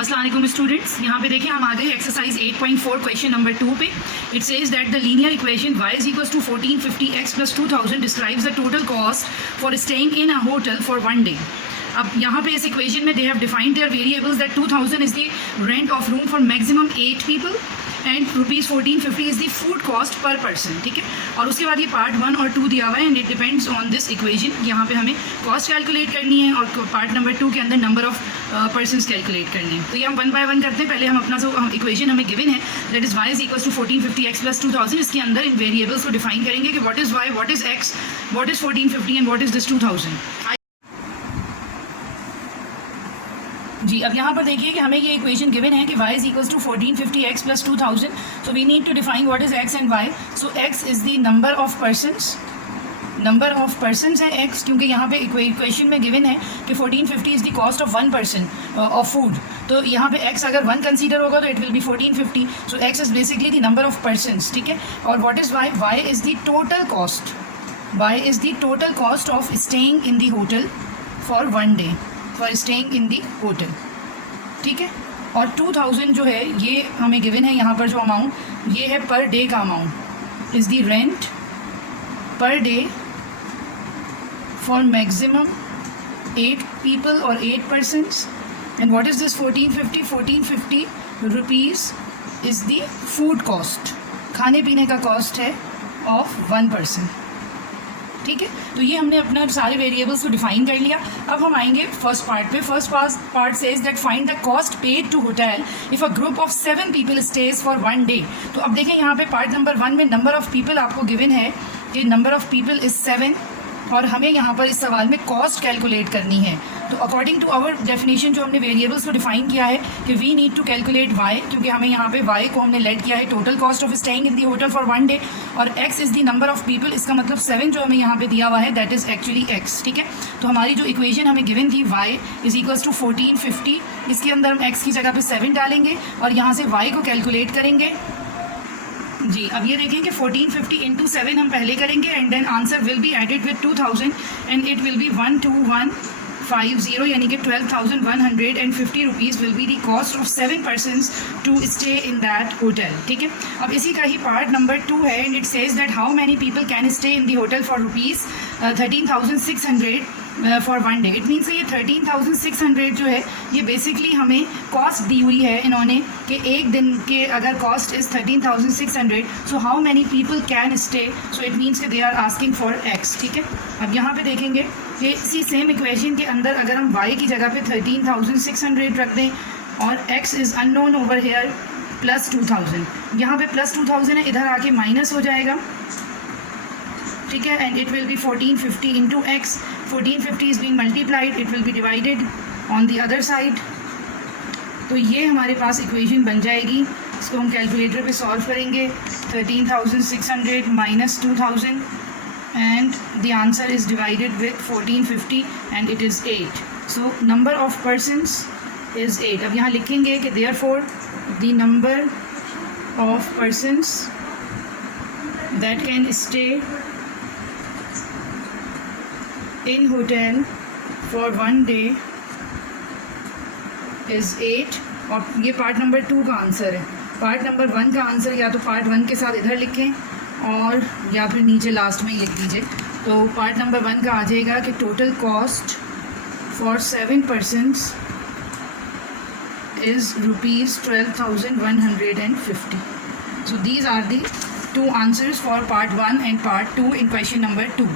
अस्सलाम वालेकुम स्टूडेंट्स, यहाँ पे देखें हम आ गए एक्सरसाइज 8.4 क्वेश्चन नंबर 2 पे. It says that the linear equation y is equals to 1450x plus 2000 describes the total cost for staying in a hotel for one day. अब यहाँ पे इस इक्वेशन में they have defined their variables that 2000 is the rent of room for maximum 8 people and ₹1450 is the food cost per person. ठीक है, और उसके बाद ये पार्ट 1 और 2 दिया हुआ है and it depends on this equation. यहाँ पे हमें कॉस्ट कैलकुलेट करनी है और पार्ट नंबर 2 के अंदर नंबर ऑफ पर्सनस कैलकुलेट करने हैं. तो ये हम 1 बाय 1 करते हैं. पहले हम अपना जो इक्वेशन हमें गिवन है that is y is equal to 1450x plus 2000. इसके अंदर इन वेरिएबल्स को डिफाइन करेंगे कि what is y, what is x, what is 1450 and what is this 2000. जी, अब यहाँ पर देखिए कि हमें ये इक्वेशन गिवन है कि y is equals to 1450x plus 2000. So we need to define what is x and y. So x is the number of persons, number of persons है x, क्योंकि यहाँ पे इक्वेशन में गिवन है कि 1450 is the cost of one person of food. तो यहाँ पे x अगर 1 कंसीडर होगा तो it will B 1450. So x is basically the number of persons. ठीक है, और what is y? y is the total cost, y is the total cost of staying in the hotel for one day, for staying in the hotel. ठीक है, और 2000 जो है ये हमें गिवन है यहाँ पर जो अमाउंट ये है पर डे का amount is the rent per day for maximum 8 people और 8 persons. And what is this 1450 rupees is the food cost, खाने पीने का कॉस्ट है ऑफ वन पर्सन. ठीक है, तो ये हमने अपना सारे वेरिएबल्स को डिफाइन कर लिया. अब हम आएंगे फर्स्ट पार्ट पे. First part says that find the cost paid to hotel if a group of 7 people stays for one day. तो अब देखें यहाँ पे पार्ट नंबर 1 में नंबर ऑफ पीपल आपको गिवन है कि नंबर ऑफ पीपल इज 7 और हमें यहाँ पर इस सवाल में कॉस्ट कैलकुलेट करनी है. तो अकॉर्डिंग टू आवर डेफिनेशन जो हमने वेरिएबल्स को डिफाइन किया है कि we need to calculate y, क्योंकि हमें यहाँ पे y को हमने लेट किया है total cost of staying in the hotel for one day, और x is the number of people. इसका मतलब 7 जो हमें यहाँ पे दिया हुआ है दैट इज़ एक्चुअली x. ठीक है, तो हमारी जो इक्वेशन हमें गिवन थी y इज इक्वल्स टू 1450, इसके अंदर हम x की जगह पे 7 डालेंगे और यहाँ से y को कैलकुलेट करेंगे. जी, अब ये देखें कि 1450 इंटू 7 हम पहले करेंगे and then answer will be added with 2000 and it will be 12150, यानी कि 12,150 rupees will be the cost of 7 persons to stay in that hotel. ठीक है, अब इसी का ही पार्ट नंबर 2 है and it says that how many people can stay in the hotel for rupees 13,600 for one day. It means ये 13,600 जो है ये बेसिकली हमें कॉस्ट दी हुई है इन्होंने कि एक दिन के अगर cost is 13,600, so how many people can stay. So it means कि they are asking for x. ठीक है, अब यहाँ पे देखेंगे कि इसी सेम इक्वेशन के अंदर अगर हम y की जगह पे 13,600 रख दें और x is unknown over here plus 2000, यहाँ पे प्लस 2000 है, इधर आके माइनस हो जाएगा. ठीक है, and it will B 1450 into x. 1450 is being multiplied, it will B divided on the other side. तो ये हमारे पास इक्वेशन बन जाएगी. इसको हम कैलकुलेटर पे सॉल्व करेंगे. 13,600 minus 2000 and the answer is divided with 1450 and it is 8. So number of persons is 8. अब यहाँ लिखेंगे कि therefore the number of persons that can stay in hotel for one day is 8. और ये part number 2 का answer है. Part number 1 का answer या तो पार्ट 1 के साथ इधर लिखें और या फिर नीचे लास्ट में ही लिख दीजिए. तो पार्ट नंबर 1 का आ जाएगा कि total cost for 7 persons is ₹12,150. So these are the two answers for part 1 and part 2 in question number 2.